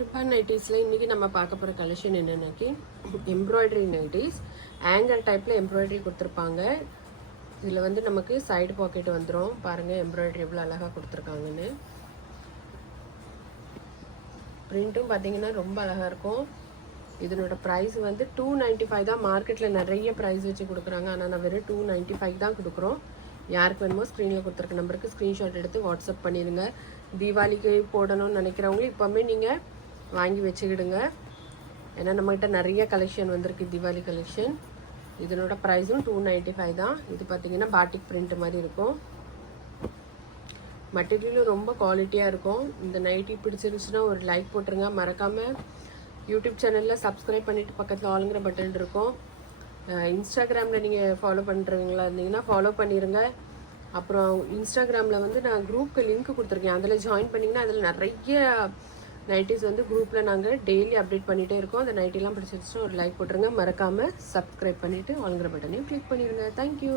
ரிப்பான் நைட்டிஸில் இன்றைக்கி நம்ம பார்க்க போகிற கலெக்ஷன் என்னென்னாக்கி எம்ப்ராய்டரி நைட்டிஸ் ஆங்கர் டைப்பில் எம்ப்ராய்டரி கொடுத்துருப்பாங்க. இதில் வந்து நமக்கு சைடு பாக்கெட் வந்துடும். பாருங்கள் எம்ப்ராய்டரி எவ்வளோ அழகாக கொடுத்துருக்காங்கன்னு. பிரிண்ட்டும் பார்த்தீங்கன்னா ரொம்ப அழகாக இருக்கும். இதனோட ப்ரைஸ் வந்து 295 தான். மார்க்கெட்டில் நிறைய ப்ரைஸ் வச்சு கொடுக்குறாங்க. ஆனால் நான் வெறும் 295 தான் கொடுக்குறோம். யாருக்கு வேணுமோ ஸ்க்ரீனில் கொடுத்துருக்க நம்பருக்கு ஸ்க்ரீன்ஷாட் எடுத்து வாட்ஸ்அப் பண்ணிடுங்க. தீபாவளிக்கு போடணும்னு நினைக்கிறவங்க இப்போவுமே நீங்கள் வாங்கி வச்சுக்கிடுங்க. ஏன்னா நம்மகிட்ட நிறைய கலெக்ஷன் வந்திருக்கு, தீபாவளி கலெக்ஷன். இதனோட ப்ரைஸும் 295 தான். இது பார்த்தீங்கன்னா பாட்டிக் பிரிண்ட் மாதிரி இருக்கும். மெட்டீரியலும் ரொம்ப குவாலிட்டியாக இருக்கும். இந்த நைட்டி பிடிச்சிருச்சுன்னா ஒரு லைக் போட்டுருங்க. மறக்காமல் யூடியூப் சேனலில் சப்ஸ்கிரைப் பண்ணிவிட்டு பக்கத்தில் ஆளுங்கிற பட்டன் இருக்கும். இன்ஸ்டாகிராமில் நீங்கள் ஃபாலோ பண்ணுறவங்களா இருந்தீங்கன்னா ஃபாலோ பண்ணிடுங்க. அப்புறம் இன்ஸ்டாகிராமில் வந்து நான் குரூப்புக்கு லிங்க் கொடுத்துருக்கேன். அதில் ஜாயின் பண்ணிங்கன்னா அதில் நிறைய நைட்டிஸ் வந்து குரூப்பில் நாங்கள் டெய்லி அப்டேட் பண்ணிகிட்டே இருக்கோம். அந்த நைட்டிலாம் பிடிச்சிருச்சுன்னா ஒரு லைக் போட்டுருங்க. மறக்காமல் சப்ஸ்கிரைப் பண்ணிவிட்டு ஆளுங்கிற பட்டனையும் கிளிக் பண்ணிடுங்க. தேங்க்யூ.